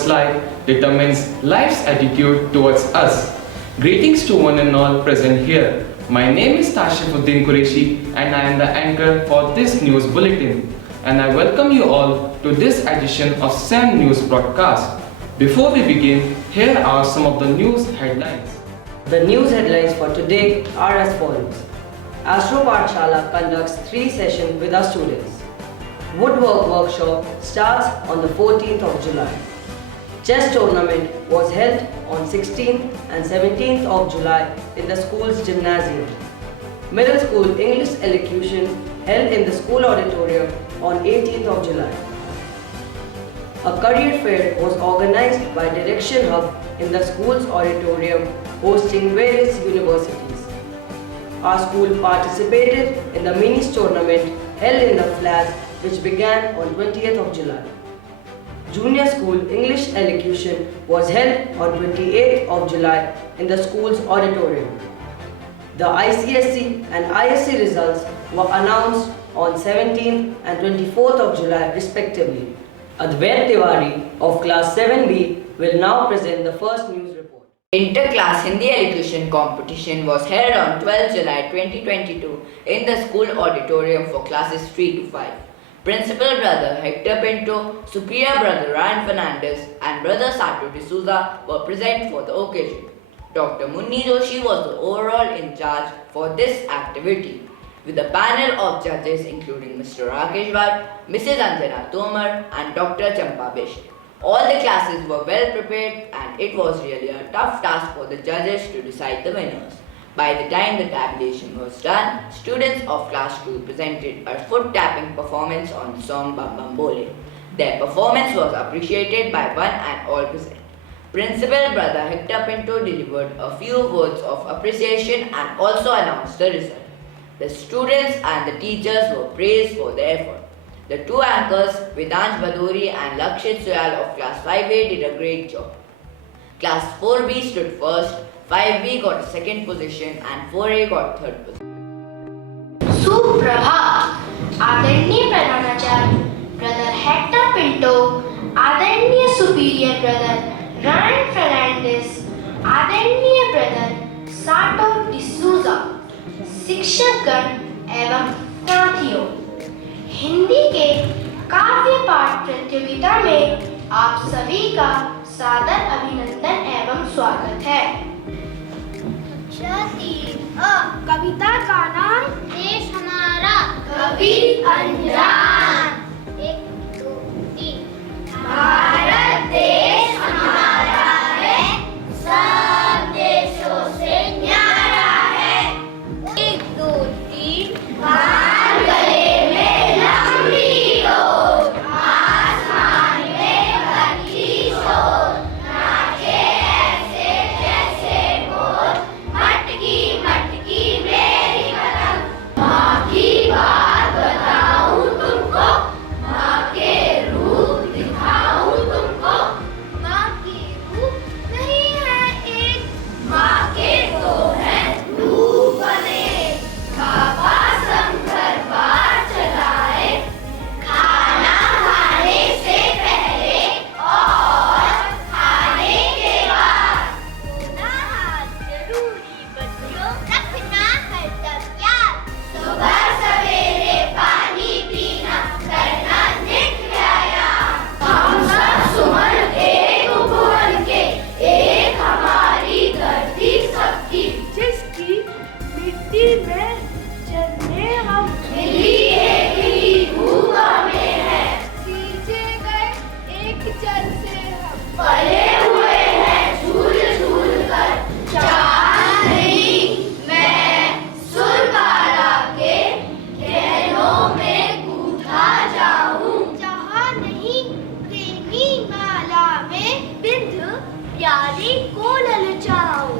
towards life determines life's attitude towards us. Greetings to one and all present here. My name is Tashifuddin Qureshi and I am the anchor for this news bulletin. And I welcome you all to this edition of SAM News Broadcast. Before we begin, here are some of the news headlines. The news headlines for today are as follows. Astro Pathshala conducts 3 sessions with our students. Woodwork workshop starts on the 14th of July. Chess tournament was held on 16th and 17th of July in the school's gymnasium. Middle school English elocution held in the school auditorium on 18th of July. A career fair was organized by Direction Hub in the school's auditorium, hosting various universities. Our school participated in the minis tournament held in the flats, which began on 20th of July. Junior school English elocution was held on 28th of July in the school's auditorium. The ICSE and ISC results were announced on 17th and 24th of July respectively. Advait Tiwari of class 7B will now present the first news report. Inter-class Hindi elocution competition was held on 12 July 2022 in the school auditorium for classes 3 to 5. Principal Brother Hector Pinto, Superior Brother Ryan Fernandez and Brother Sato D'Souza were present for the occasion. Dr. Munni Joshi was the overall in charge for this activity, with a panel of judges including Mr. Rakesh Bhatt, Mrs. Anjana Tomar and Dr. Champa Bishri. All the classes were well prepared and it was really a tough task for the judges to decide the winners. By the time the tabulation was done, students of class 2 presented a foot-tapping performance on the song Bam Bam Bole. Their performance was appreciated by one and all present. Principal Brother Hector Pinto delivered a few words of appreciation and also announced the result. The students and the teachers were praised for their effort. The 2 anchors, Vedansh Baduri and Lakshit Soyal of class 5A did a great job. Class 4B stood first, 5B got second position and 4A got third position. सुप्रभात आदरणीय प्रधानाचार्य brother Hector Pinto, आदरणीय superior brother Ryan Fernandes, आदरणीय brother साटो डिसूजा, शिक्षकगण एवं साथियों, हिंदी के काव्य पाठ प्रतियोगिता में आप सभी का सादर अभिनंदन एवं स्वागत है। कविता का नाम देश हमारा कभी अनजान। 1 2 3 भारत देश हमारा है, सब देशों से न्यारा है। 1 2 3 बाल गले में लंबी डोर, आसमान में बदली शोर, नाचे ऐसे जैसे मोर, मटकी मटकी मेरी पतंग। माँ की बात बताऊं तुमको, माँ के रूप दिखाऊं तुमको। माँ की रूप नहीं है एक, माँ के तो है रूप अनेक। पापा संघर बार चलाए, खाना खाने से पहले और खाने के बाद। धोना हाथ जरूरी बच्चों, रखना हरदम याद। सुबह सवेरे पानी पीना, करना नित्य व्यायाम। हम सब सुमन एक उपवन के, एक हमारी धरती सबकी, जिसकी मिट्टी में चलने हम खिली एक धूप में है। सींचे गए एक जल से हम पले हुए हैं झूल झूल कर। चाह नहीं मैं सुरबाला के गहनों में कूदा जाऊं, चाह नहीं प्रेमी माला में बिंद प्यारी को ललचाऊं।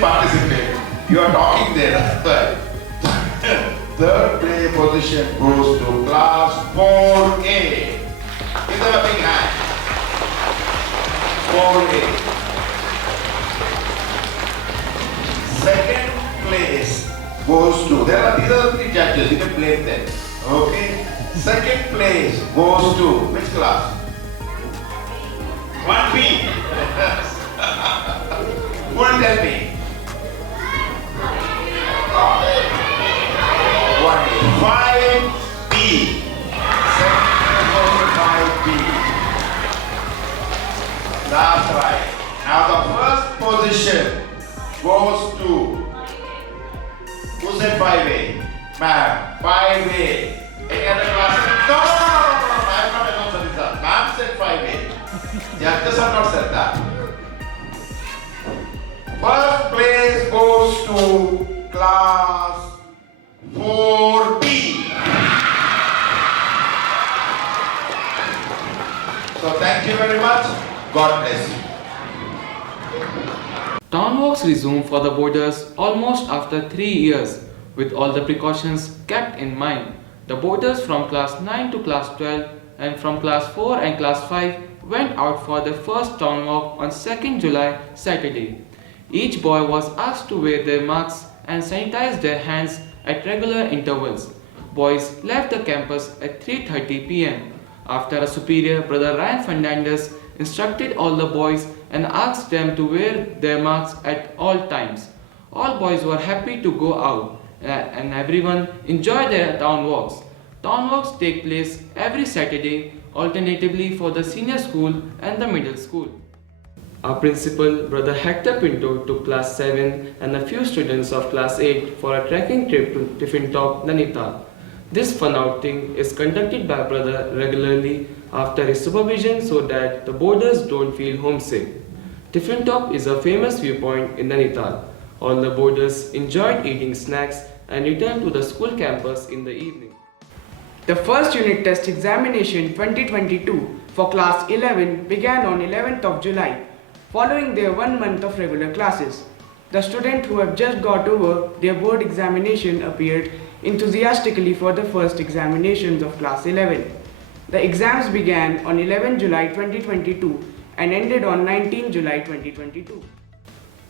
didn't participate. You are talking there as well. Third place position goes to class 4A. Give them a big hand. 4A. Second place goes to, these are the three judges, you can blame them. Okay? Second place goes to, which class? 1B. Who will tell me? 5B. Second goes to 5B. That's right. Now the first position goes to, who said 5A? Ma'am, 5A. Any other class? No, I have not announced the result. Ma'am said 5A. The others have not said that. First place goes to class 4B. So thank you very much. God bless you. Town walks resume for the boarders almost after 3 years, with all the precautions kept in mind. The boarders from class 9 to class 12 and from class 4 and class 5 went out for their first town walk on 2nd July, Saturday. Each boy was asked to wear their masks and sanitize their hands at regular intervals. Boys left the campus at 3:30 p.m. After a superior, Brother Ryan Fernandez instructed all the boys and asked them to wear their masks at all times. All boys were happy to go out and everyone enjoyed their town walks. Town walks take place every Saturday, alternatively for the senior school and the middle school. Our principal, Brother Hector Pinto, took class 7 and a few students of class 8 for a trekking trip to Tiffin Top, Nainital. This fun outing is conducted by Brother regularly after his supervision so that the boarders don't feel homesick. Tiffin Top is a famous viewpoint in Nainital. All the boarders enjoyed eating snacks and returned to the school campus in the evening. The first unit test examination 2022 for class 11 began on 11th of July, following their 1 month of regular classes. The students who have just got over their board examination appeared enthusiastically for the first examinations of class 11. The exams began on 11 July 2022 and ended on 19 July 2022.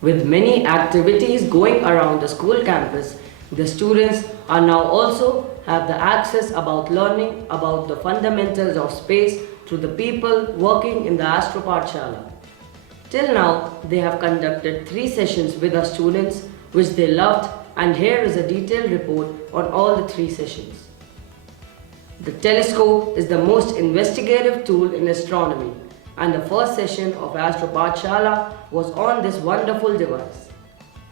With many activities going around the school campus, the students are now also have the access about learning about the fundamentals of space through the people working in the Astro Pathshala. Till now, they have conducted 3 sessions with our students which they loved, and here is a detailed report on all the 3 sessions. The telescope is the most investigative tool in astronomy, and the first session of Astro Pathshala was on this wonderful device.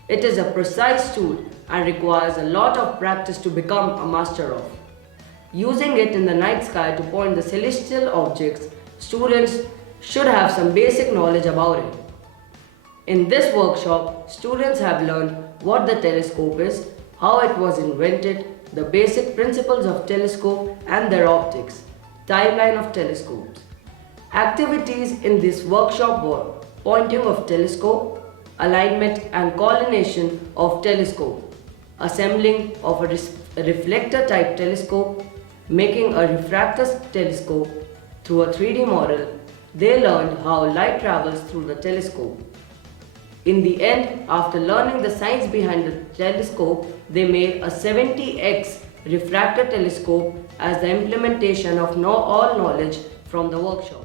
It is a precise tool and requires a lot of practice to become a master of. Using it in the night sky to point the celestial objects, students should have some basic knowledge about it. In this workshop, students have learned what the telescope is, how it was invented, the basic principles of telescope and their optics, timeline of telescopes. Activities in this workshop were pointing of telescope, alignment and coordination of telescope, assembling of a reflector type telescope, making a refractor telescope through a 3D model. They learned how light travels through the telescope. In the end, after learning the science behind the telescope, they made a 70x refractor telescope as the implementation of all knowledge from the workshop.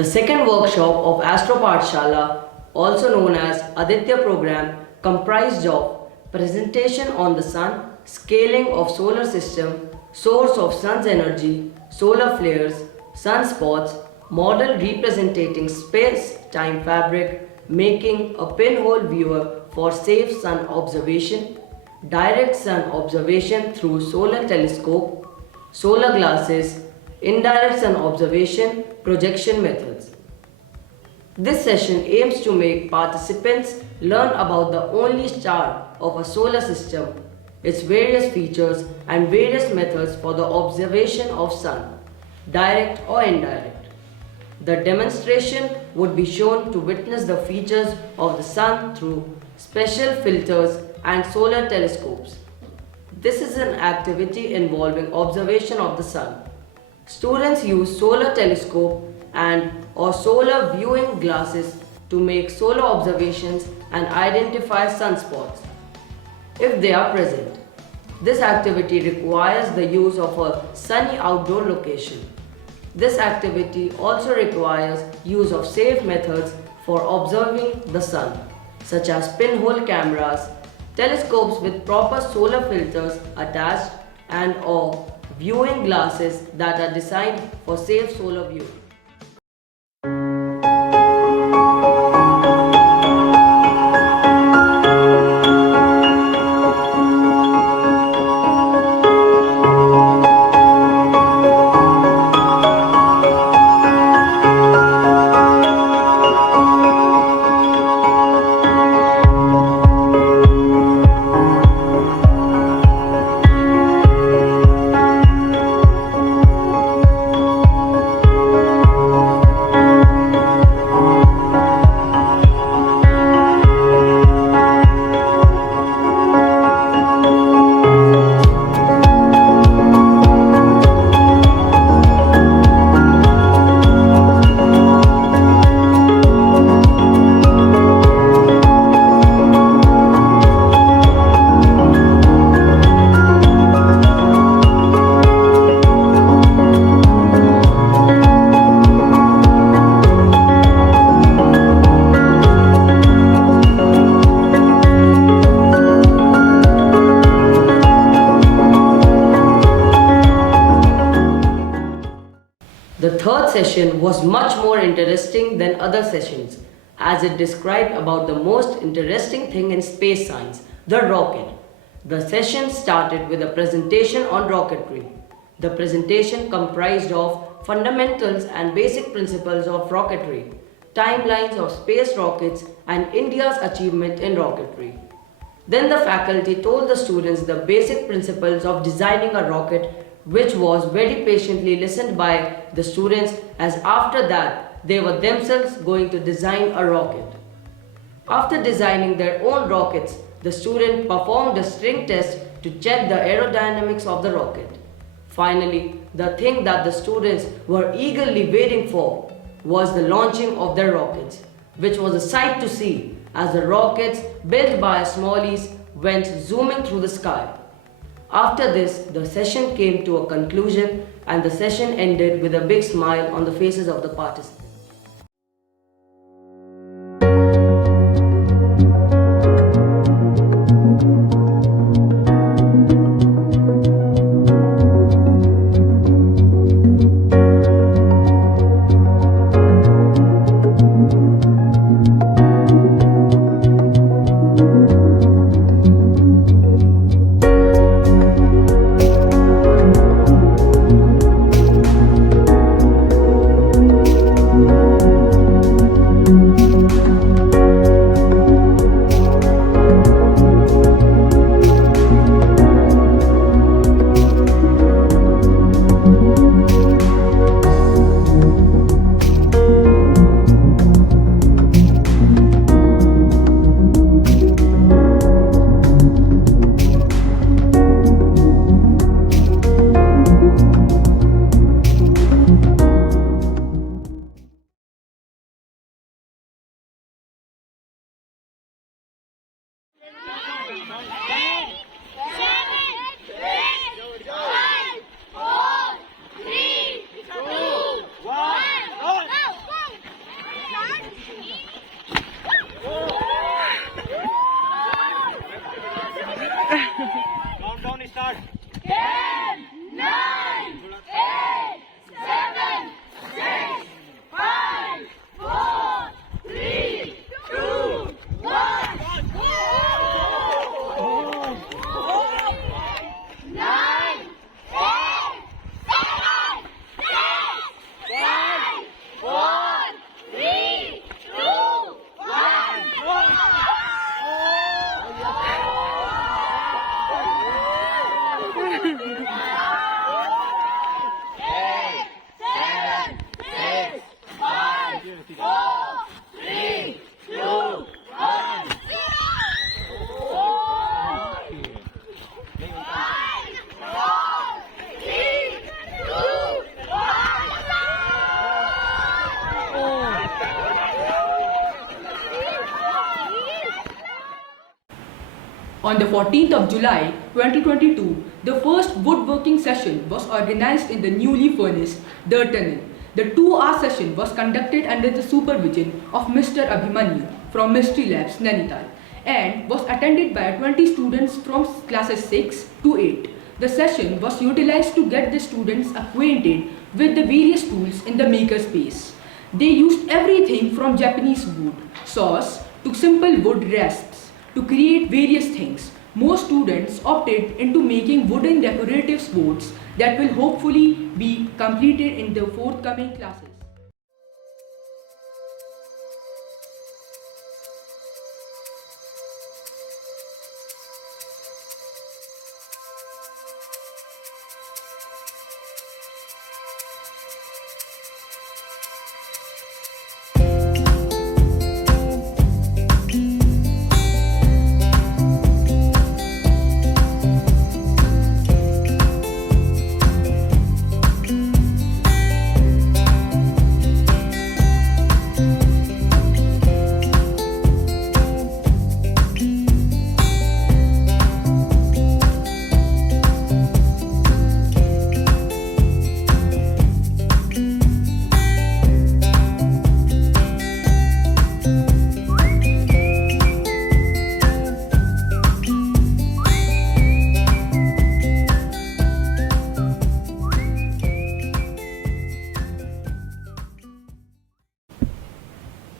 The second workshop of Astro Pathshala, also known as Aditya program, comprised of presentation on the sun, scaling of solar system, source of sun's energy, solar flares, sunspots, model representing space-time fabric, making a pinhole viewer for safe sun observation, direct sun observation through solar telescope, solar glasses, indirect sun observation, projection methods. This session aims to make participants learn about the only star of a solar system, its various features and various methods for the observation of sun, direct or indirect. The demonstration would be shown to witness the features of the sun through special filters and solar telescopes. This is an activity involving observation of the sun. Students use solar telescope and or solar viewing glasses to make solar observations and identify sunspots if they are present. This activity requires the use of a sunny outdoor location. This activity also requires use of safe methods for observing the sun, such as pinhole cameras, telescopes with proper solar filters attached, and or viewing glasses that are designed for safe solar viewing. The third session was much more interesting than other sessions, as it described about the most interesting thing in space science, the rocket. The session started with a presentation on rocketry. The presentation comprised of fundamentals and basic principles of rocketry, timelines of space rockets, and India's achievement in rocketry. Then the faculty told the students the basic principles of designing a rocket, which was very patiently listened by the students, as after that they were themselves going to design a rocket. After designing their own rockets, the student performed a string test to check the aerodynamics of the rocket. Finally, the thing that the students were eagerly waiting for was the launching of their rockets, which was a sight to see as the rockets built by Smallies went zooming through the sky. After this, the session came to a conclusion and the session ended with a big smile on the faces of the participants. On the 14th of July 2022, the first woodworking session was organized in the newly furnished The Tunnel. The 2-hour session was conducted under the supervision of Mr. Abhimanyu from Mystery Labs, Nainital, and was attended by 20 students from classes 6 to 8. The session was utilized to get the students acquainted with the various tools in the makerspace. They used everything from Japanese wood, saws, to simple wood rasps to create various things. Most students opted into making wooden decorative swords that will hopefully be completed in the forthcoming classes.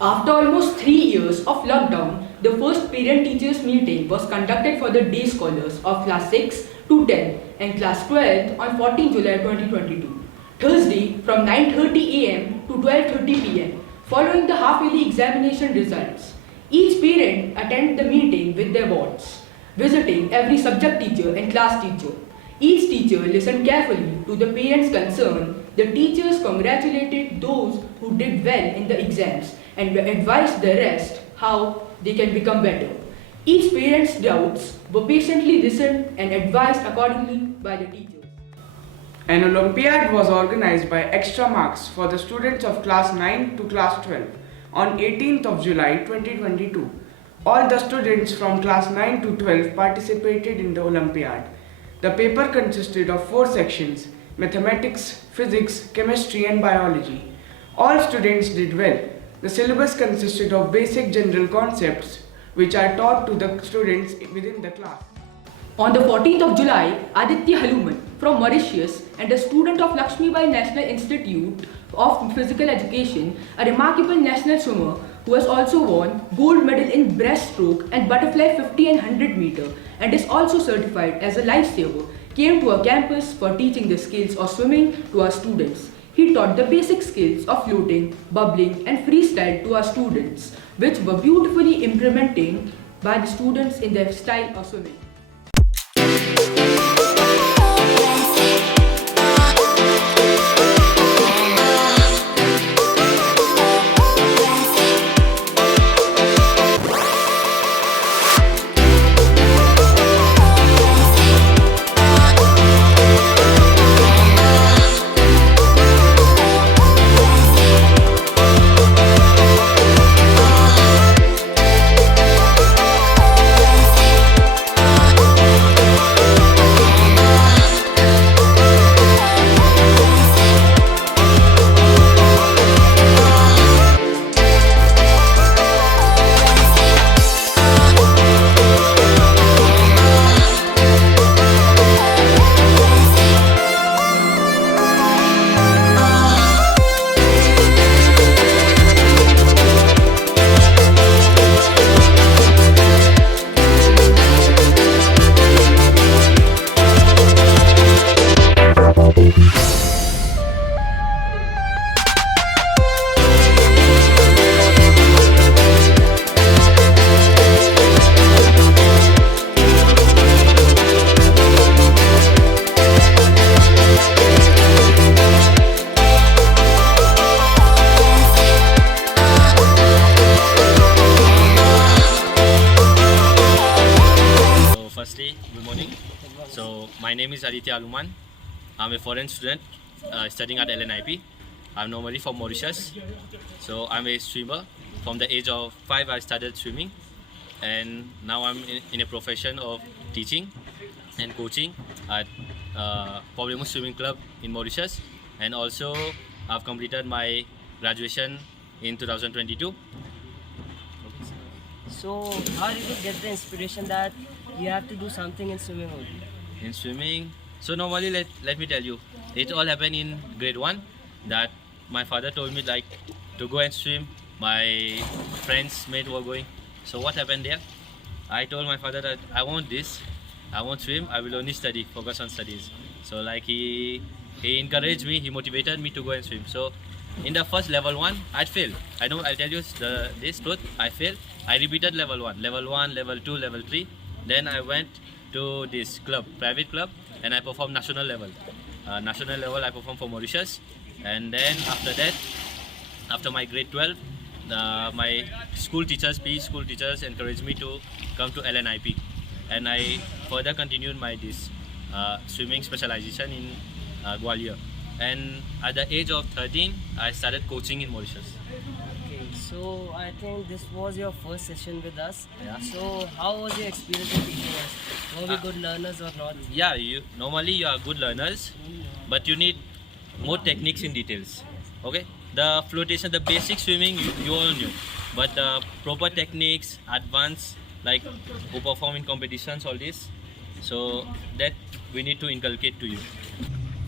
After almost 3 years of lockdown, the first parent-teachers meeting was conducted for the day scholars of class 6 to 10 and class 12 on 14 July 2022, Thursday from 9:30 am to 12:30 pm, following the half-yearly examination results. Each parent attended the meeting with their wards, visiting every subject teacher and class teacher. Each teacher listened carefully to the parents' concern. The teachers congratulated those who did well in the exams and advised the rest how they can become better. Each parent's doubts were patiently listened and advised accordingly by the teachers. An Olympiad was organized by Extra Marks for the students of class 9 to class 12 on 18th of July 2022. All the students from class 9 to 12 participated in the Olympiad. The paper consisted of 4 sections: mathematics, physics, chemistry and biology. All students did well. The syllabus consisted of basic general concepts which are taught to the students within the class. On the 14th of July, Aditya Haluman from Mauritius and a student of Lakshmibai National Institute of Physical Education, a remarkable national swimmer who has also won gold medal in breaststroke and butterfly 50 and 100 meter and is also certified as a lifesaver, came to our campus for teaching the skills of swimming to our students. He taught the basic skills of floating, bubbling and freestyle to our students, which were beautifully implementing by the students in their style of swimming. My name is Aditya Aluman. I'm a foreign student studying at LNIP. I'm normally from Mauritius. So I'm a swimmer. From the age of 5 I started swimming and now I'm in a profession of teaching and coaching at Problemo Swimming Club in Mauritius, and also I've completed my graduation in 2022. So, how did you get the inspiration that you have to do something in swimming only? In swimming, so normally let me tell you, it all happened in grade 1 that my father told me like to go and swim. My friends mate were going, so what happened there, I told my father that I want this, I won't swim, I will only study, focus on studies. So like he encouraged me, he motivated me to go and swim. So in the first level 1 I failed. I know, I'll tell you this truth, I failed. I repeated level 1, level 2, level 3. Then I went to this club, private club, and I performed national level. National level I performed for Mauritius. And then after that, after my grade 12, my school teachers, PE school teachers encouraged me to come to LNIP. And I further continued my swimming specialization in Gwalior. And at the age of 13, I started coaching in Mauritius. Okay, so I think this was your first session with us. Yeah. So, how was your experience in teaching us? Were we good learners or not? Yeah, normally you are good learners, but you need more techniques in details. Okay, the flotation, the basic swimming you all knew, but the proper techniques, advanced, like who perform in competitions, all this, so that we need to inculcate to you.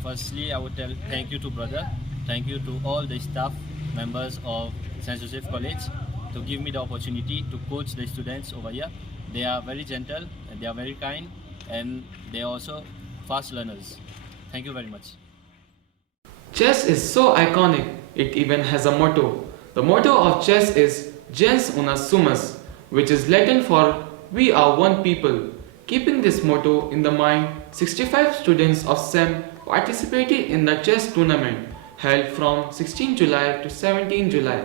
Firstly, I would tell thank you to brother, thank you to all the staff members of St. Joseph College to give me the opportunity to coach the students over here. They are very gentle, and they are very kind, and they are also fast learners. Thank you very much. Chess is so iconic, it even has a motto. The motto of chess is Gens Unus Sumus, which is Latin for We Are One People. Keeping this motto in the mind, 65 students of SEM participated in the chess tournament held from 16 July to 17 July.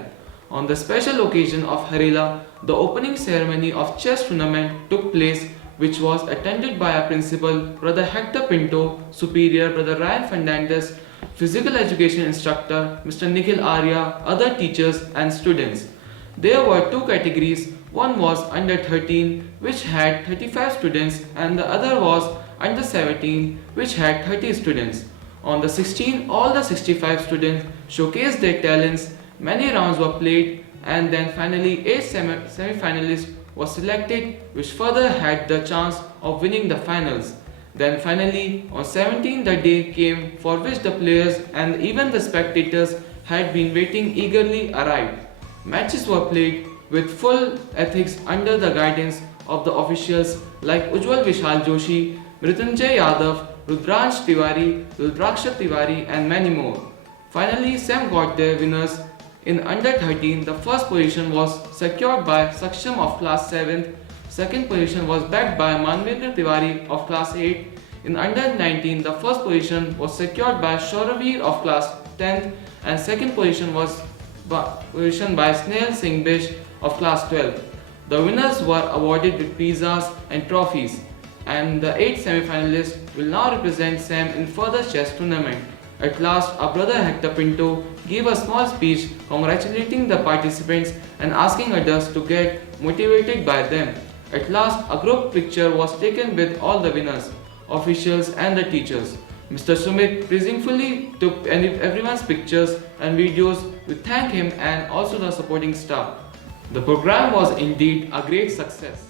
On the special occasion of Harela, the opening ceremony of chess tournament took place, which was attended by our principal, Brother Hector Pinto, Superior Brother Ryan Fernandez, Physical Education Instructor Mr. Nikhil Arya, other teachers and students. There were two categories. One was under 13, which had 35 students, and the other was under 17, which had 30 students. On the 16, all the 65 students showcased their talents. Many rounds were played, and then finally 8 semi-finalists were selected, which further had the chance of winning the finals. Then finally, on 17, the day came for which the players and even the spectators had been waiting eagerly arrived. Matches were played with full ethics under the guidance of the officials like Ujjwal Vishal Joshi, Mrityunjay Yadav, Rudransh Tiwari, Rudraksha Tiwari, and many more. Finally, Sam got their winners. In under 13, the first position was secured by Saksham of class 7th. Second position was backed by Manvendra Tiwari of class 8. In under 19, the first position was secured by Shauravir of class 10th, and second position was position by Snail Singh Bish of class 12. The winners were awarded with pizzas and trophies, and the 8 semi-finalists will now represent SAM in further chess tournament. At last, our brother Hector Pinto gave a small speech congratulating the participants and asking others to get motivated by them. At last, a group picture was taken with all the winners, officials and the teachers. Mr. Sumit presentfully took everyone's pictures and videos. We thank him and also the supporting staff. The program was indeed a great success.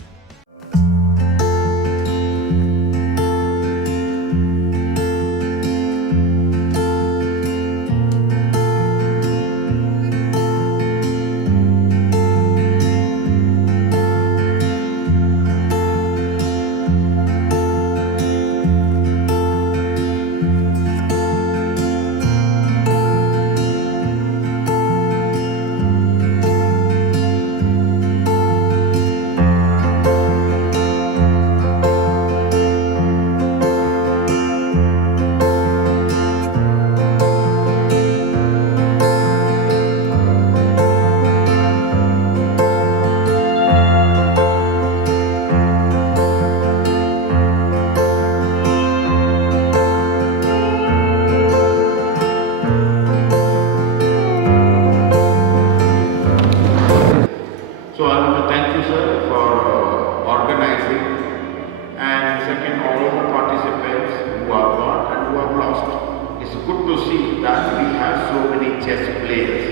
chess players.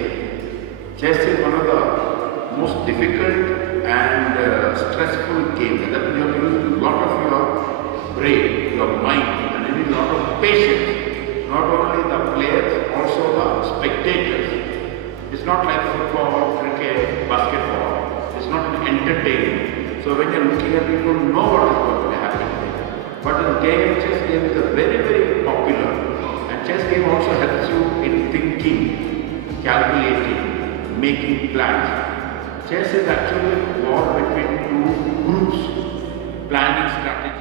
Chess is one of the most difficult and stressful games. That means you have to use a lot of your brain, your mind, and you need a lot of patience. Not only the players, also the spectators. It's not like football, cricket, basketball. It's not an entertainment. So when you're looking at it, you don't know what is going to happen. But the chess game is a very, very popular. And chess game also helps you in thinking, calculating, making plans. Chess is actually a war between two groups, planning strategy.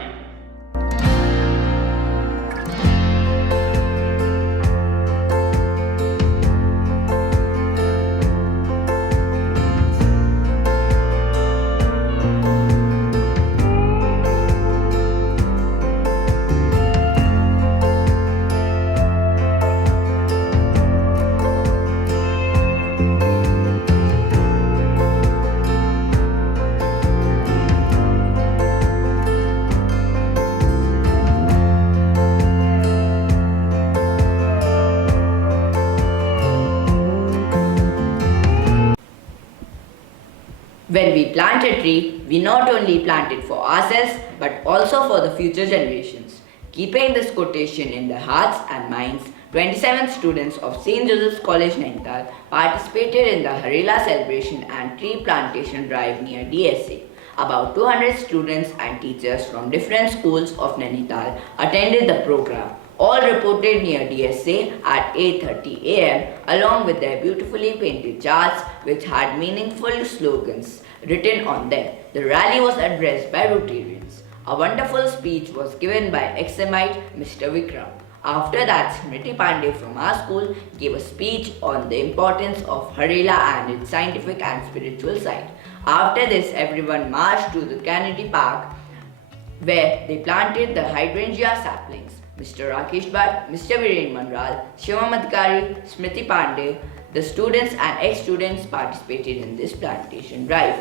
When we plant a tree, we not only plant it for ourselves but also for the future generations. Keeping this quotation in their hearts and minds, 27 students of St. Joseph's College Nainital participated in the Harela celebration and tree plantation drive near DSA. About 200 students and teachers from different schools of Nainital attended the program. All reported near DSA at 8:30 am along with their beautifully painted charts which had meaningful slogans written on them. The rally was addressed by Rotarians. A wonderful speech was given by ex-Semite Mr. Vikram. After that, Smriti Pandey from our school gave a speech on the importance of Harela and its scientific and spiritual side. After this, everyone marched to the Kennedy Park where they planted the hydrangea saplings. Mr. Rakesh Bhatt, Mr. Viren Mandral, Shivam Adhikari, Smriti Pandey, the students and ex-students participated in this plantation drive.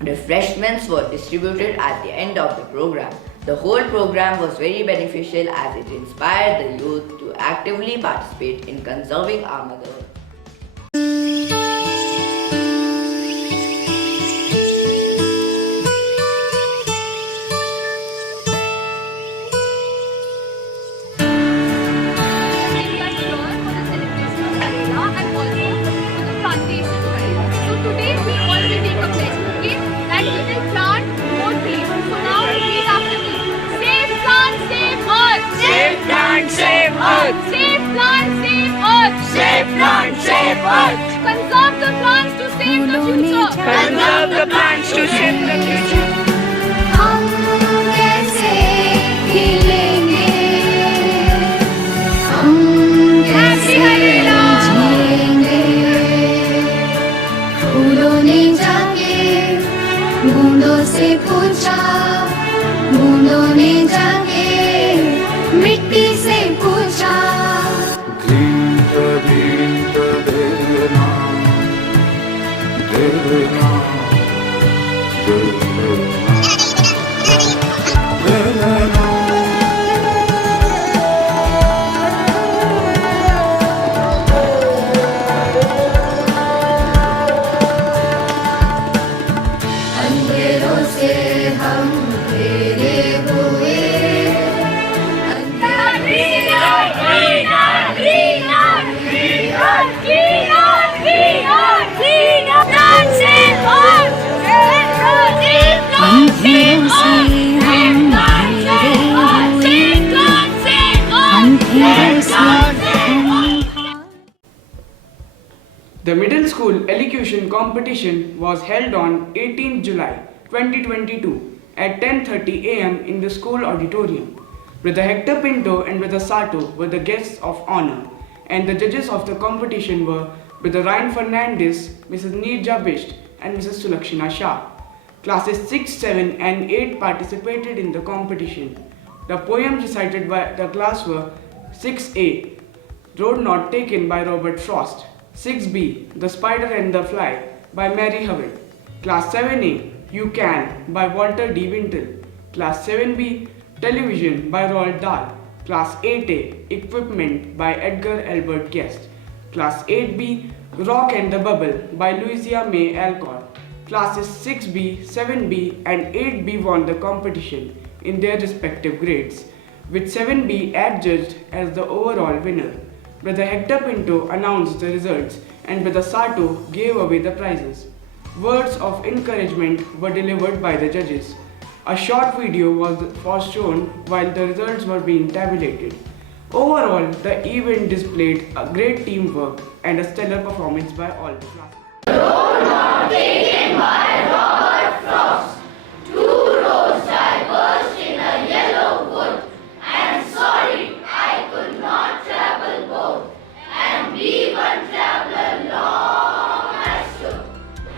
Refreshments were distributed at the end of the program. The whole program was very beneficial as it inspired the youth to actively participate in conserving our Mother Earth. Conserve the plants to save the future. Conserve the plants to save the future. हम कैसे खिलेंगे, हम कैसे जिएंगे। फूलों ने जाके बूंदों से पूछा, बूंदों ने जाके मिट्टी से पूछा। अंधेरों से हम तेरे हुए, The middle school elocution competition was held on 18 July 2022 at 10:30 am in the school auditorium. Brother Hector Pinto and Brother Sato were the guests of honor, and the judges of the competition were Brother Ryan Fernandez, Mrs. Neerja Bisht, and Mrs. Sulakshana Shah. Classes 6, 7 and 8 participated in the competition. The poems recited by the class were 6A, Road Not Taken by Robert Frost, 6B, The Spider and the Fly by Mary Howard, Class 7A, You Can by Walter D. Wintle, Class 7B, Television by Roald Dahl, Class 8A, Equipment by Edgar Albert Guest, Class 8B, Rock and the Bubble by Louisa May Alcott. Classes 6B, 7B and 8B won the competition in their respective grades, with 7B adjudged as the overall winner. Brother Hector Pinto announced the results and Brother Sato gave away the prizes. Words of encouragement were delivered by the judges. A short video was shown while the results were being tabulated. Overall, the event displayed a great teamwork and a stellar performance by all the classes. Taken by Robert Frost. 2 roads diverged in a yellow wood, and sorry I could not travel both. And be one traveler long I stood,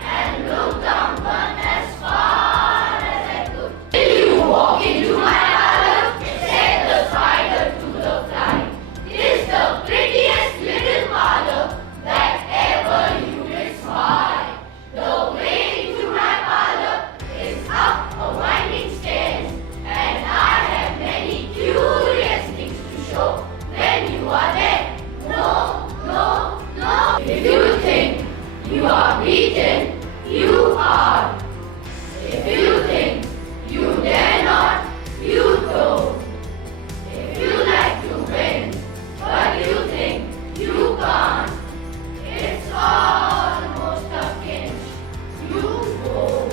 and looked down one as far as I could. Will you walk into my parlor? Said the spider to the fly. 'Tis the prettiest little parlor that ever you did spy. The way into my parlor is up a winding stairs, and I have many curious things to show when you are there. No, no, no. If you think you are beaten, you are. If you think you dare not, you don't. If you like to win, but you think you can't, it's almost a cinch. You go.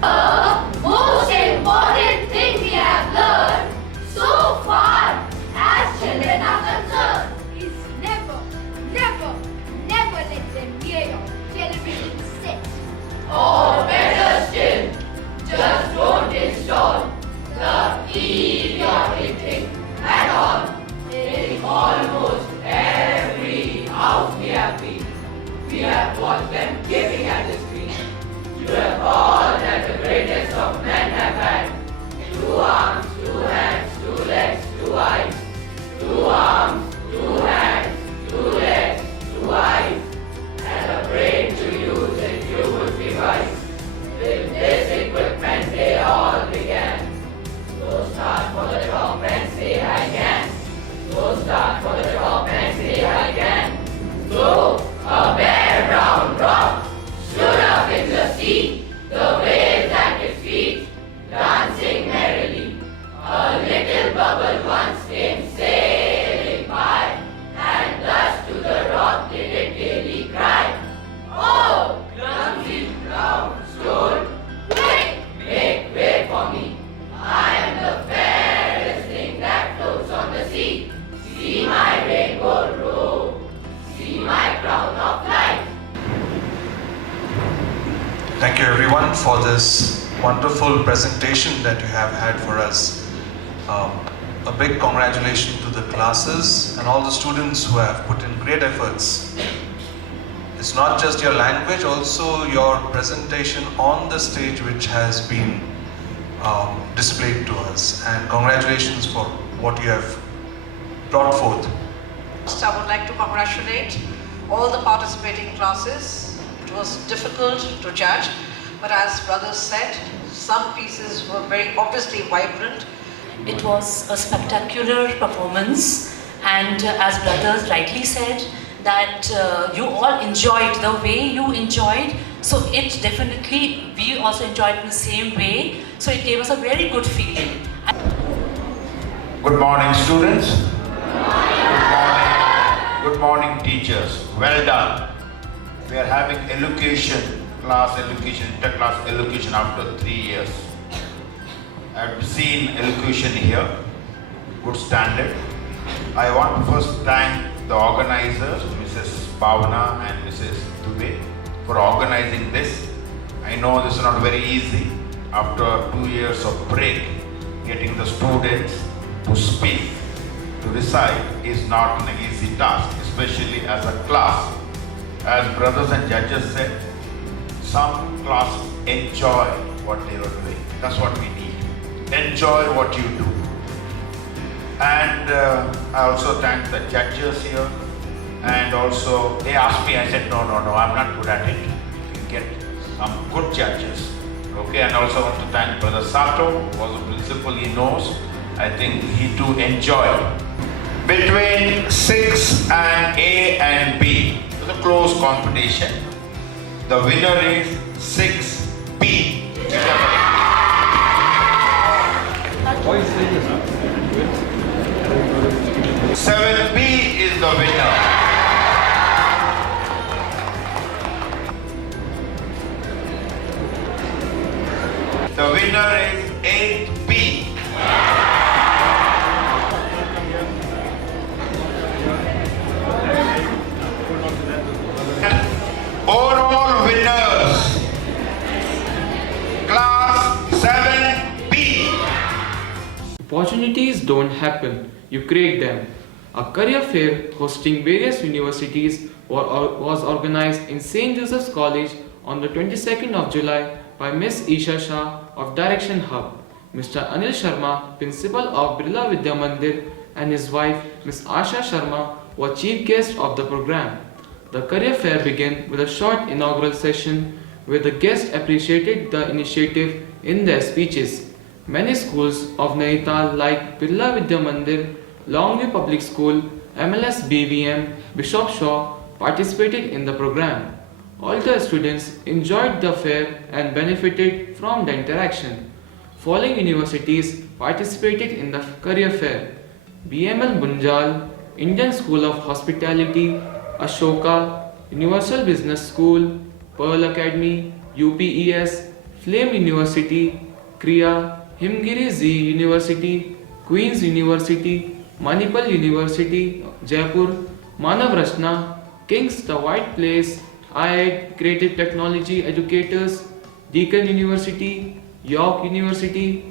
The most important thing we have learned so far as children are concerned Is never, never, never let them near your television set. or better still, just don't install the idiotic thing at all. In almost every house we have been, we have watched them gaping at the screen. You have heard that the greatest of men have had 2 arms, 2 hands, 2 legs, 2 eyes. 2 arms, 2 hands, 2 legs, 2 eyes, and a brain to use if you would be wise. With this equipment they all began. So start for the top and say I can. So start for the top and say I can. So a bare brown rock stood up in the sea, the waves at its feet, dancing merrily. A little bubble once came sailing by, and thus to the rock did it gaily cry. Oh, clumsy brown stone, quick, make way for me. I am the fairest thing that floats on the sea. See my rainbow robe, see my crown of light. Thank you everyone for this wonderful presentation that you have had for us. A big congratulations to the classes and all the students who have put in great efforts. It's not just your language, also your presentation on the stage which has been displayed to us. And congratulations for what you have brought forth. I would like to congratulate all the participating classes. It was difficult to judge, but as brothers said, some pieces were very obviously vibrant. It was a spectacular performance, and as brothers rightly said, that you all enjoyed the way you enjoyed, so it definitely, we also enjoyed in the same way, so it gave us a very good feeling. Good morning, students. Good morning, teachers. Well done. We are having elocution, class elocution, inter-class elocution after 3 years. I've seen elocution here, good standard. I want to first thank the organizers, Mrs. Bhavana and Mrs. Dubey, for organizing this. I know this is not very easy. After 2 years of break, getting the students to speak, to recite is not an easy task, especially as a class. As brothers and judges said, some class enjoy what they were doing. That's what we need. Enjoy what you do. And I also thank the judges here. And also, they asked me, I said, no, I'm not good at it. You get some good judges. Okay, and also I want to thank Brother Sato, who was a principal, he knows. I think he too enjoyed. Between 6 and A and B, competition. The winner is 6B. 7B is the winner. The winner is 8B. Overall winners, class 7B. Opportunities don't happen, you create them. A career fair hosting various universities was organized in St. Joseph's College on the 22nd of July by Miss Isha Shah of Direction Hub, Mr. Anil Sharma, principal of Birla Vidya Mandir, and his wife Miss Asha Sharma were chief guests of the program. The career fair began with a short inaugural session where the guests appreciated the initiative in their speeches. Many schools of Nainital like Birla Vidya Mandir, Longview Public School, MLS BVM, Bishop Shaw participated in the program. All the students enjoyed the fair and benefited from the interaction. Following universities participated in the career fair: BML Bunjal, Indian School of Hospitality, Ashoka, Universal Business School, Pearl Academy, UPES, Flame University, Kriya, Himgiri Z University, Queen's University, Manipal University, Jaipur, Manav Rachna, King's The White Place, IED, Creative Technology Educators, Deakin University, York University,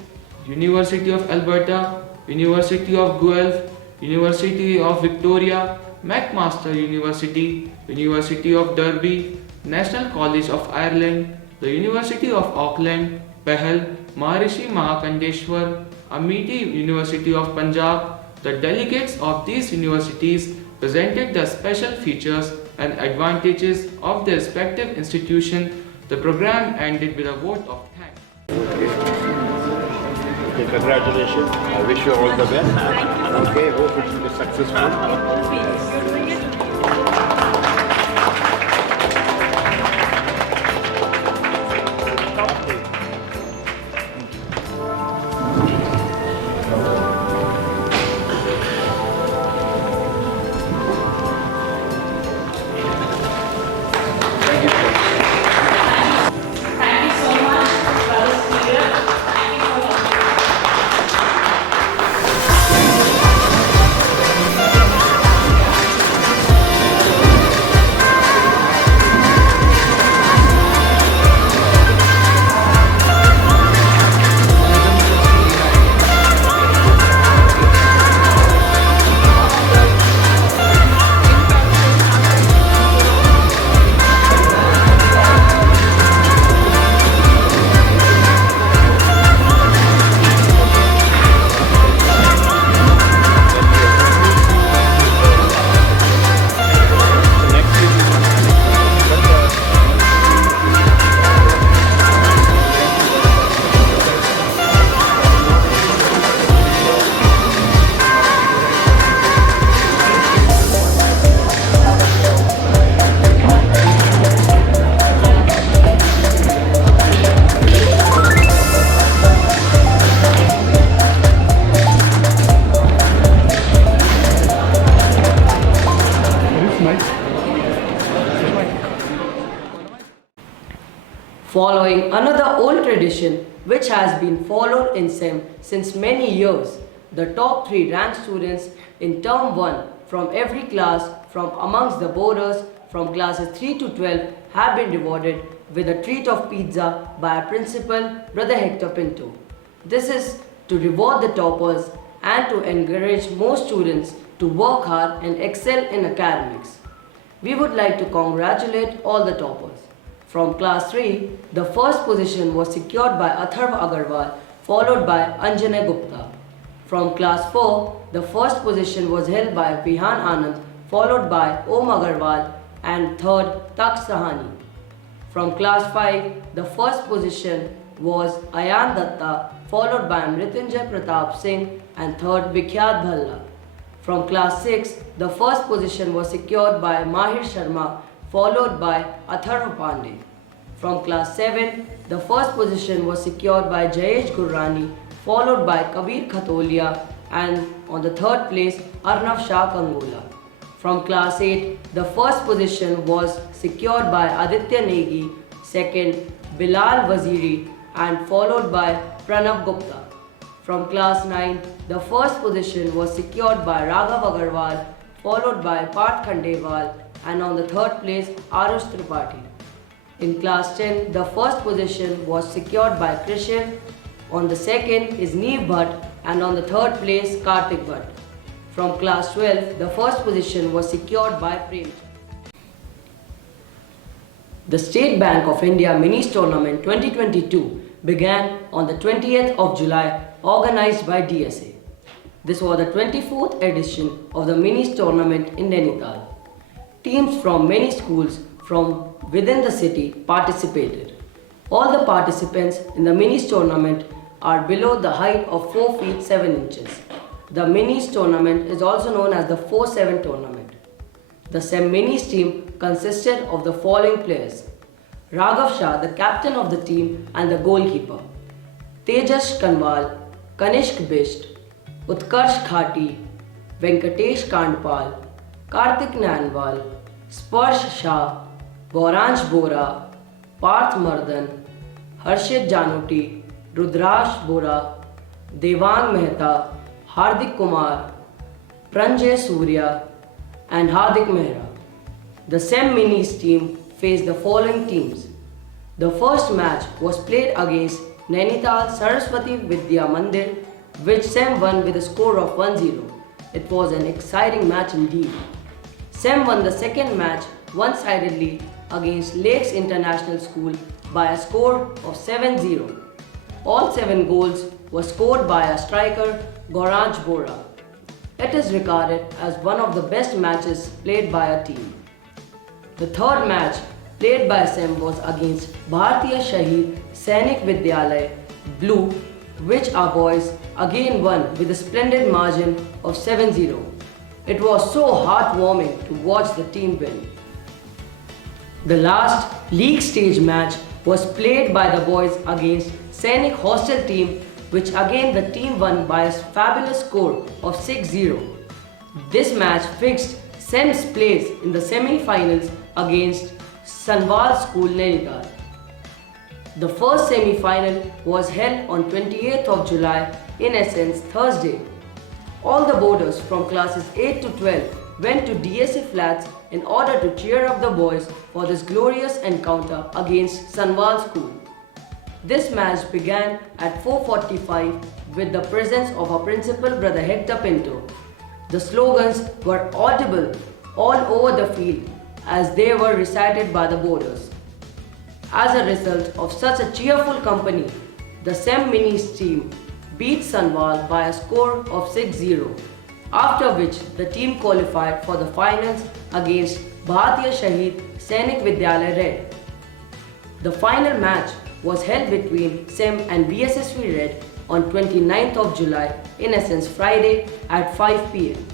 University of Alberta, University of Guelph, University of Victoria, McMaster University, University of Derby, National College of Ireland, the University of Auckland, Pahal, Maharishi Mahakandeshwar, Amity University of Punjab. The delegates of these universities presented the special features and advantages of their respective institution. The program ended with a vote of thanks. Okay, congratulations. I wish you all the best. Okay, hope it will be successful. Following another old tradition which has been followed in SEM since many years, the top 3 ranked students in term 1 from every class from amongst the boarders from classes 3 to 12 have been rewarded with a treat of pizza by our principal, Brother Hector Pinto. This is to reward the toppers and to encourage more students to work hard and excel in academics. We would like to congratulate all the toppers. From class 3, the first position was secured by Atharv Agarwal, followed by Anjanay Gupta. From class 4, the first position was held by Vihan Anand, followed by Om Agarwal, and third Tak Sahani. From class 5, the first position was Ayan Datta, followed by Mrityunjay Pratap Singh, and third Vikhyat Bhalla. From class 6, the first position was secured by Mahir Sharma, followed by Atharva Pandey. From class 7, the first position was secured by Jayesh Gurrani, followed by Kabir Khatolia, and on the third place, Arnav Shah Kangola. From class 8, the first position was secured by Aditya Negi, second, Bilal Waziri, and followed by Pranav Gupta. From class 9, the first position was secured by Raghav Agarwal, followed by Parth Khandewal, and on the third place, Arush Tripathi. In class 10, the first position was secured by Krishan, on the second is Neev Bhatt, and on the third place, Kartik Bhatt. From class 12, the first position was secured by Prem. The State Bank of India Minis Tournament 2022 began on the 20th of July, organized by DSA. This was the 24th edition of the Minis Tournament in Nainital. Teams from many schools from within the city participated. All the participants in the Minis Tournament are below the height of 4 feet 7 inches. The Minis Tournament is also known as the 4-7 Tournament. The SEM Minis team consisted of the following players: Raghav Shah, the captain of the team and the goalkeeper; Tejas Kanwal, Kanishk Bisht, Utkarsh Khati, Venkatesh Kandpal, Kartik Nanwal, Sparsh Shah, Gauransh Bora, Parth Mardan, Harshit Janoti, Rudrash Bora, Devang Mehta, Hardik Kumar, Pranjay Surya, and Hardik Mehra. The SEM Minis team faced the following teams. The first match was played against Nainital Saraswati Vidya Mandir, which SEM won with a score of 1-0. It was an exciting match indeed. SEM won the second match one-sidedly against Lakes International School by a score of 7-0. All 7 goals were scored by a striker, Gauransh Bora. It is regarded as one of the best matches played by a team. The third match played by SEM was against Bharatiya Shahid Sainik Vidyalaya Blue, which our boys again won with a splendid margin of 7-0. It was so heartwarming to watch the team win. The last league stage match was played by the boys against Sainik Hostel team, which again the team won by a fabulous score of 6-0. This match fixed SEM's place in the semi-finals against Sanwal School Nainital. The first semi-final was held on 28th of July, in essence Thursday. All the boarders from classes 8 to 12 went to DSA flats in order to cheer up the boys for this glorious encounter against Sanwal School. This match began at 4:45 with the presence of our principal, Brother Hector Pinto. The slogans were audible all over the field as they were recited by the boarders. As a result of such a cheerful company, the SEM Minis team beat Sanwal by a score of 6-0, after which the team qualified for the finals against Bharatiya Shahid Sainik Vidyalaya Red. The final match was held between SEM and BSSV Red on 29th of July, in essence Friday at 5 p.m.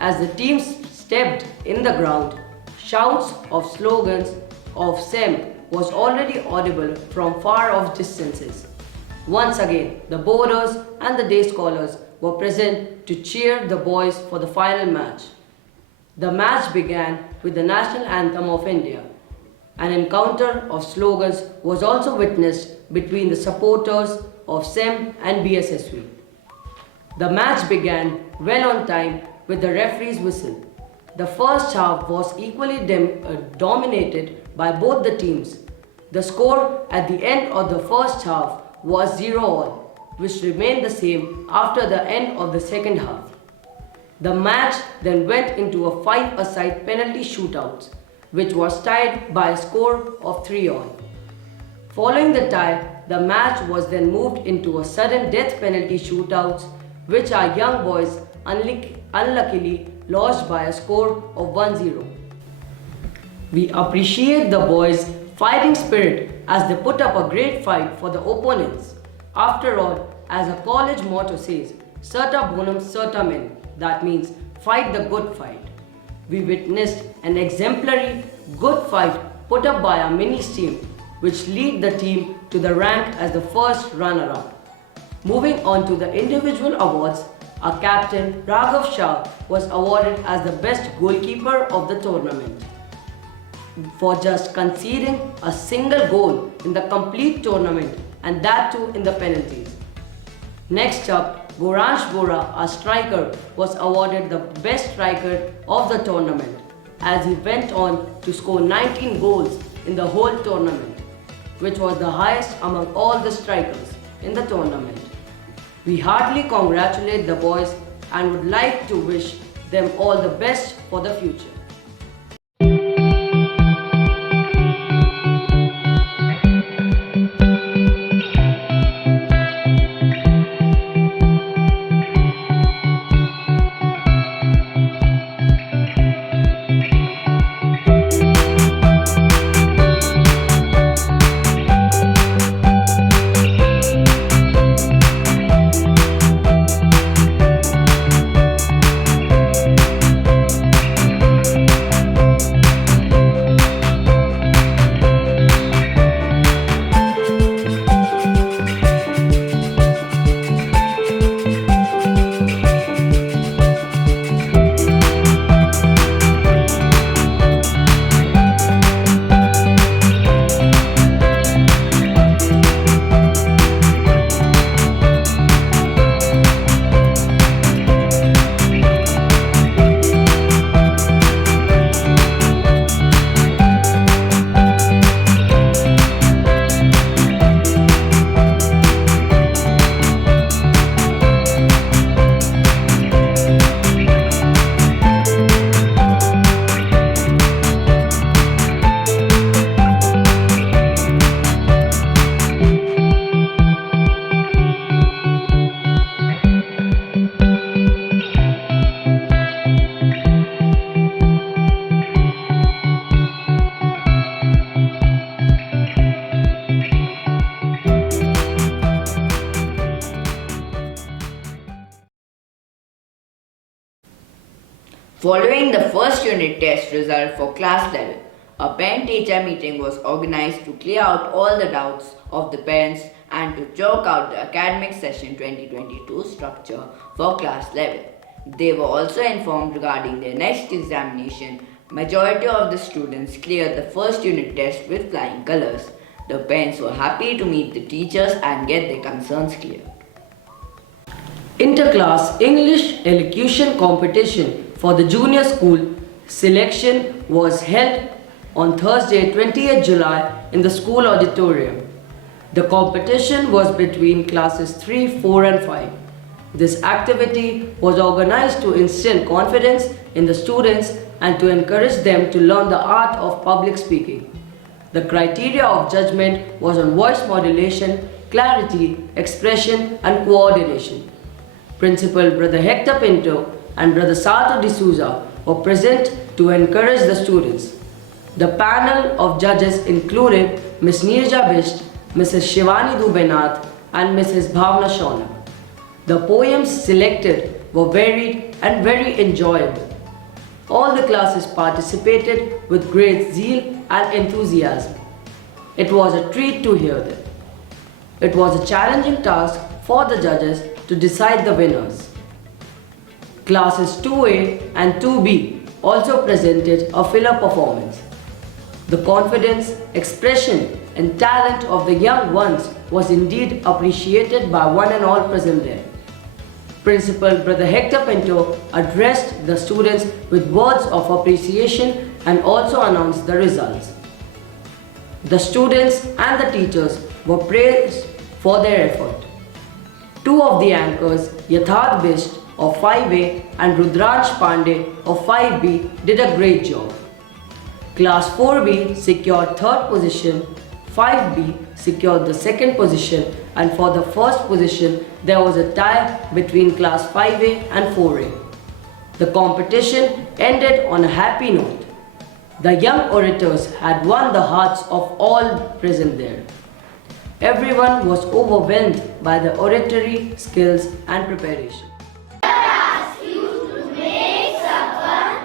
As the teams stepped in the ground, shouts of slogans of SEM was already audible from far off distances. Once again, the boarders and the day scholars were present to cheer the boys for the final match. The match began with the national anthem of India. An encounter of slogans was also witnessed between the supporters of SEM and BSSV. The match began well on time with the referee's whistle. The first half was equally dominated by both the teams. The score at the end of the first half was 0-all, which remained the same after the end of the second half. The match then went into a 5-a-side penalty shootout, which was tied by a score of 3-all. Following the tie, the match was then moved into a sudden death penalty shootouts, which our young boys unluckily lost by a score of 1-0. We appreciate the boys' fighting spirit as they put up a great fight for the opponents. After all, as a college motto says, Certa bonum certa men, that means fight the good fight. we witnessed an exemplary good fight put up by our minis team, which lead the team to the rank as the first runner-up. Moving on to the individual awards, our captain Raghav Shah was awarded as the best goalkeeper of the tournament for just conceding a single goal in the complete tournament, and that too in the penalties. Next up, Goransh Bora, our striker, was awarded the best striker of the tournament as he went on to score 19 goals in the whole tournament, which was the highest among all the strikers in the tournament. We heartily congratulate the boys and would like to wish them all the best for the future. Following the first unit test result for class 11, a parent-teacher meeting was organized to clear out all the doubts of the parents and to chalk out the academic session 2022 structure for class 11. They were also informed regarding their next examination. Majority of the students cleared the first unit test with flying colors. The parents were happy to meet the teachers and get their concerns cleared. Interclass English elocution competition for the junior school selection was held on Thursday 20th July in the school auditorium. The competition was between classes 3, 4 and 5. This activity was organized to instill confidence in the students and to encourage them to learn the art of public speaking. The criteria of judgment was on voice modulation, clarity, expression and coordination. Principal Brother Hector Pinto and Brother Sato D'Souza were present to encourage the students. The panel of judges included Ms. Nirja Bisht, Mrs. Shivani Dubenath and Mrs. Bhavna Shona. The poems selected were varied and very enjoyable. All the classes participated with great zeal and enthusiasm. It was a treat to hear them. It was a challenging task for the judges to decide the winners. Classes 2A and 2B also presented a filler performance. The confidence, expression and talent of the young ones was indeed appreciated by one and all present there. Principal Brother Hector Pinto addressed the students with words of appreciation and also announced the results. The students and the teachers were praised for their effort. Two of the anchors, Yatharth Bisht of 5A and Rudransh Pandey of 5B did a great job. Class 4B secured third position, 5B secured the second position, and for the first position there was a tie between class 5A and 4A. The competition ended on a happy note. The young orators had won the hearts of all present there. Everyone was overwhelmed by the oratory skills and preparation. I ask you to make someone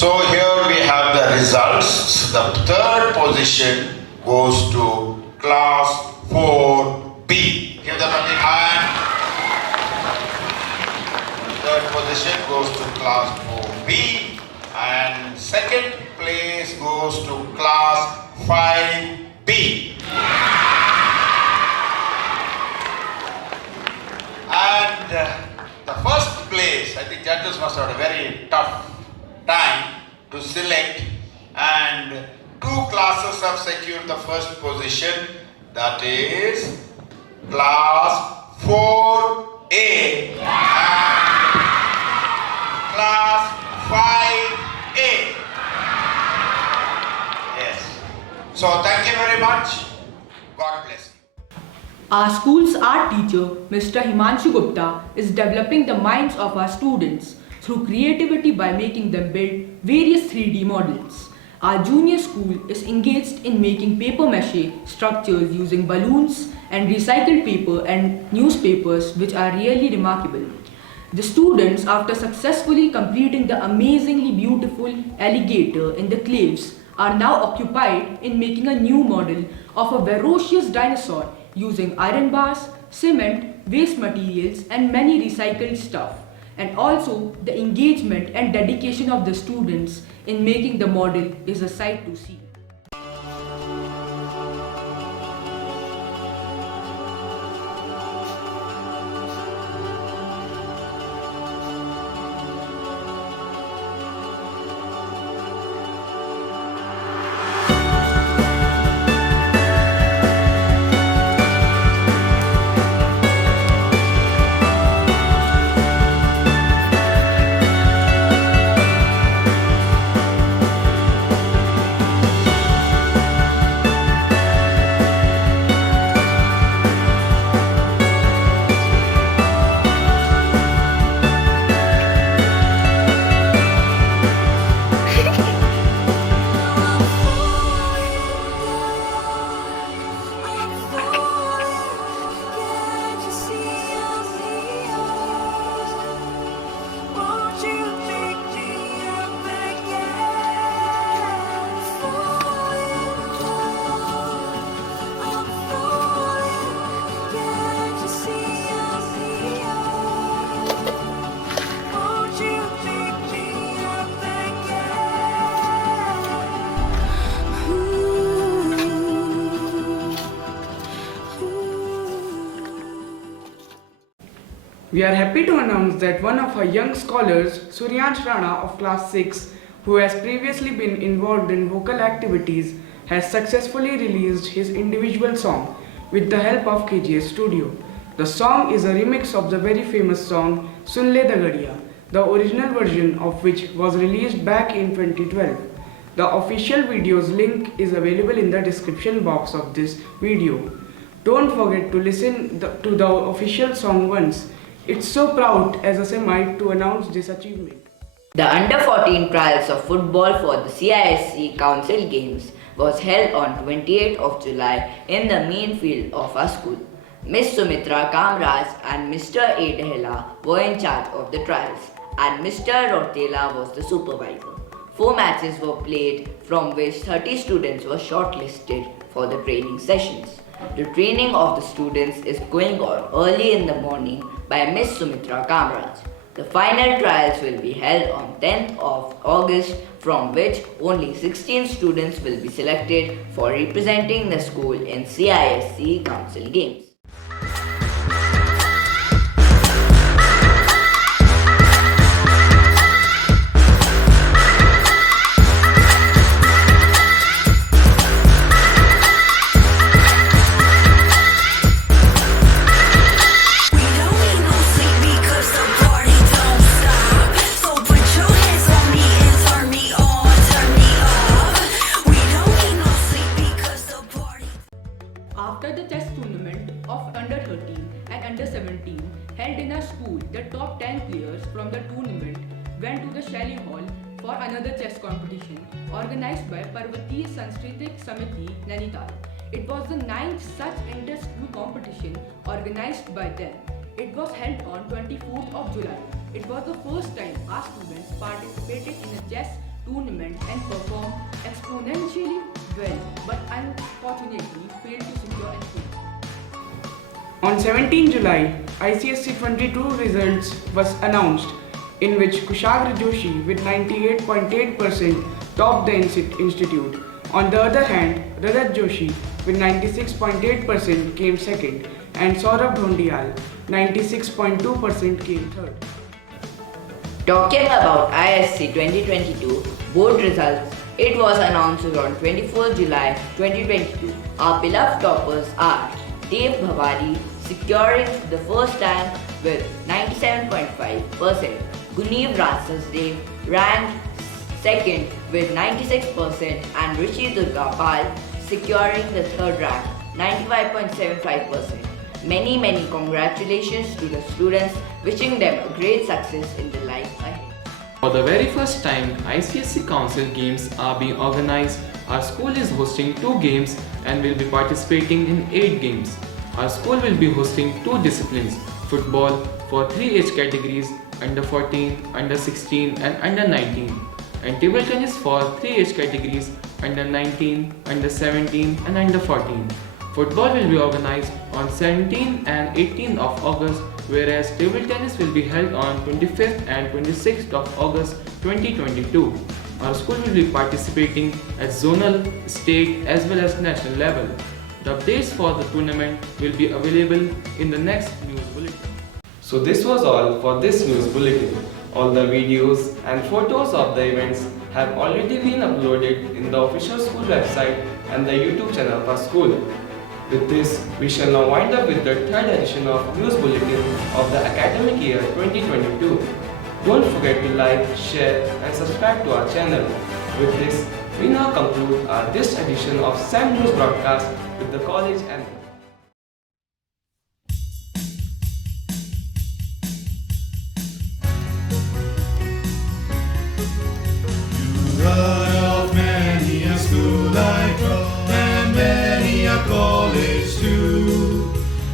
So here we have the results. The third position goes to class 4B. Give them a big hand. Third position goes to class 4B. And second place goes to class 5B. And the first place, I think judges must have had a very tough time to select, and two classes have secured the first position, that is class 4A and class 5A. Yes. So thank you very much. God bless you. Our school's art teacher, Mr. Himanshu Gupta, is developing the minds of our students through creativity by making them build various 3D models. Our junior school is engaged in making paper mache structures using balloons and recycled paper and newspapers, which are really remarkable. The students, after successfully completing the amazingly beautiful alligator in the caves, are now occupied in making a new model of a ferocious dinosaur using iron bars, cement, waste materials and many recycled stuff. And also the engagement and dedication of the students in making the model is a sight to see. We are happy to announce that one of our young scholars, Suryansh Rana of class 6, who has previously been involved in vocal activities, has successfully released his individual song with the help of KGS Studio. The song is a remix of the very famous song Sun Le Dagadiya, the original version of which was released back in 2012. The official video's link is available in the description box of this video. Don't forget to listen to the official song once. It's so proud as a Semite to announce this achievement. The Under-14 trials of football for the CISC Council Games was held on 28th of July in the main field of our school. Miss Sumitra Kamraj and Mr. A. Dehla were in charge of the trials, and Mr. Rotela was the supervisor. 4 matches were played, from which 30 students were shortlisted for the training sessions. The training of the students is going on early in the morning by Miss Sumitra Kamraj. The final trials will be held on 10th of August, from which only 16 students will be selected for representing the school in CISC Council Games. After the chess tournament of under-13 and under-17 held in our school, the top 10 players from the tournament went to the Shelley Hall for another chess competition organized by Parvatiya Sanskritik Samiti, Nainital. It was the 9th such inter-school competition organized by them. It was held on 24th of July. It was the first time our students participated in a chess tournament and performed exponentially well, but unfortunately failed to secure entry. On 17 July, ICSE 22 results was announced, in which Kushagra Joshi with 98.8% topped the institute. On the other hand, Rajat Joshi with 96.8% came second, and Saurabh Dhondiyal 96.2% came third. Talking about ISC 2022 board results, it was announced on 24 July 2022. Our beloved toppers are Dev Bhavari securing the first rank with 97.5%. Guneev Rasasdev ranked second with 96% and Rishi Durga Pal securing the third rank 95.75%. Many congratulations to the students, wishing them a great success in the life ahead. For the very first time, ICSE Council Games are being organized. Our school is hosting 2 games and will be participating in 8 games. Our school will be hosting 2 disciplines, football for 3 age categories, under 14, under 16 and under 19, and table tennis for 3 age categories, under 19, under 17 and under 14. Football will be organized on 17 and 18th of August, whereas table tennis will be held on 25th and 26th of August 2022. Our school will be participating at zonal, state as well as national level. The updates for the tournament will be available in the next news bulletin. So this was all for this news bulletin. All the videos and photos of the events have already been uploaded in the official school website and the YouTube channel of our school. With this, we shall now wind up with the 3rd edition of News Bulletin of the academic year 2022. Don't forget to like, share and subscribe to our channel. With this, we now conclude our this edition of SAM News broadcast with the college anthem. Heard of many a school I trod and many a college too,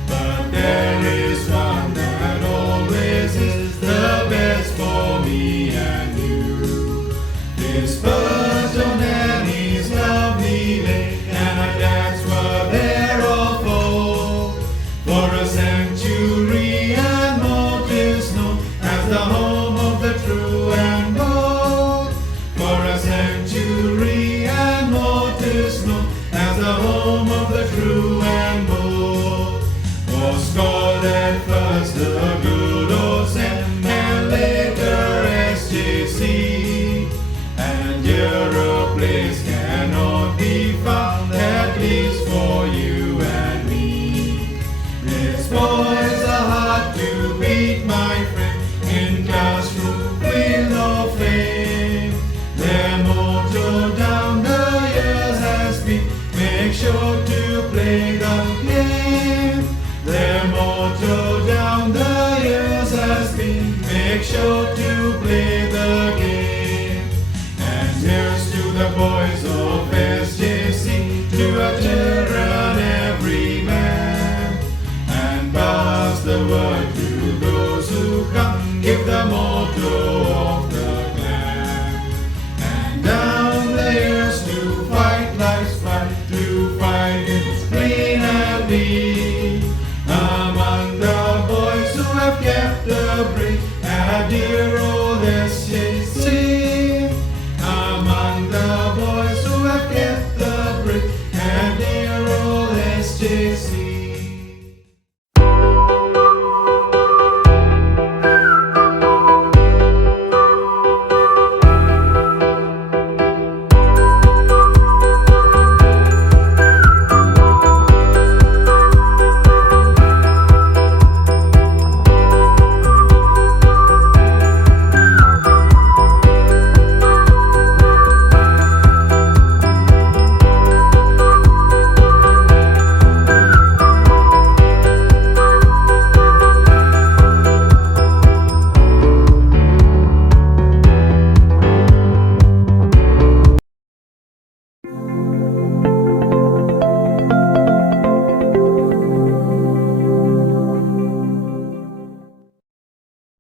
but there is one that always is the best for me and you. This perched on Annie's lovely lake, and our dads were there of old. For a century and more 'tis known as the home of the true and bold. For a century and more 'tis known as the home of the true and bold. Was called at first the good old Sam and later SJC. And here a place cannot be found, at least for you and me. These boys are hard to beat, my friend, in classroom with no fame. Their motto down the years has been, make sure to play the game. Their motto down the years has been, make sure to play the game. And here's to the boys